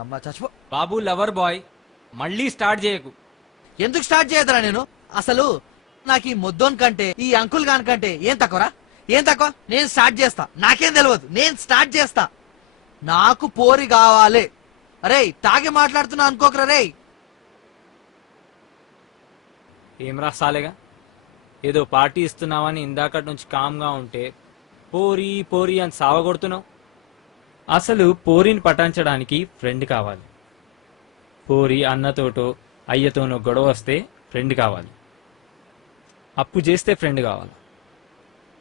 అమ్మ చచ్చిపో. బాబు lover boy మళ్ళీ స్టార్ట్ చేయకు. ఎందుకు స్టార్ట్ చేయదురా నేను? అసలు నాకు ఈ మొద్దోన్ కంటే ఈ అంకుల్ గాని కంటే ఏం తక్కువరా? ఏం తక్కువ? నేను స్టార్ట్ చేస్తా. నాకేం తెలియదు, నేను స్టార్ట్ చేస్తా. నాకు పోరి కావాలి. అరే తాగి మాట్లాడుతున్నా అనుకోకరా రే. ఏం రాసాలేగా, ఏదో పార్టీ ఇస్తున్నావని ఇందాకటి నుంచి కామ్గా ఉంటే పోరి పోరి అని సావగొడుతున్నావు. అసలు పోరిని పటాయించడానికి ఫ్రెండ్ కావాలి. పోరి అన్నతోటో అయ్యతోనో గొడవ వస్తే ఫ్రెండ్ కావాలి. అప్పు చేస్తే ఫ్రెండ్ కావాలి.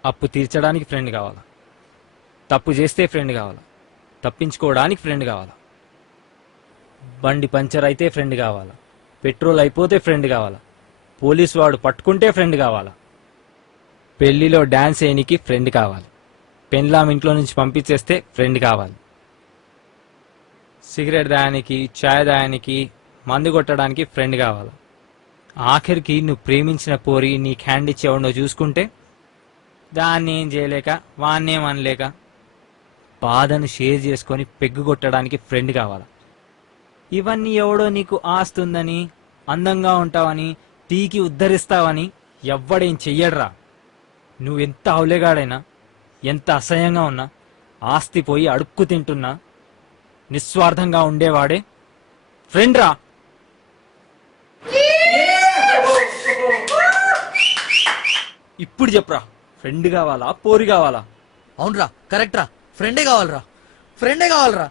అప్పు తీర్చడానికి ఫ్రెండ్ కావాలి. తప్పు చేస్తే ఫ్రెండ్ కావాలి. తప్పించుకోవడానికి ఫ్రెండ్ కావాలి. బండి పంచర్ అయితే ఫ్రెండ్ కావాలా. పెట్రోల్ అయిపోతే ఫ్రెండ్ కావాలా. పోలీసు వాడు పట్టుకుంటే ఫ్రెండ్ కావాలా. పెళ్లిలో డాన్స్ వేయనికి ఫ్రెండ్ కావాలి. పెన్లాం ఇంట్లో నుంచి పంపించేస్తే ఫ్రెండ్ కావాలి. సిగరెట్ దాయానికి, ఛాయ్ దాయానికి, మందు కొట్టడానికి ఫ్రెండ్ కావాలి. ఆఖరికి నువ్వు ప్రేమించిన పోరి నీకు హ్యాండ్ ఇచ్చి ఎవడో చూసుకుంటే దాన్ని ఏం చేయలేక వాన్నేం అనలేక బాధను షేర్ చేసుకొని పెగ్గు కొట్టడానికి ఫ్రెండ్ కావాలి. ఇవన్నీ ఎవడో నీకు ఆస్తుందని, అందంగా ఉంటావని, టీకి ఉద్ధరిస్తావని ఎవ్వడేం చెయ్యడ్రా. నువ్వెంత అవులేగాడైనా, ఎంత అసహ్యంగా ఉన్నా, ఆస్తి పోయి అడుక్కు తింటున్నా నిస్వార్థంగా ఉండేవాడే ఫ్రెండ్ రా. ఇప్పుడు చెప్పరా, ఫ్రెండ్ కావాలా పోరి కావాలా? అవునరా, కరెక్ట్ రా. ఫ్రెండే కావాలరా, ఫ్రెండే కావాలరా.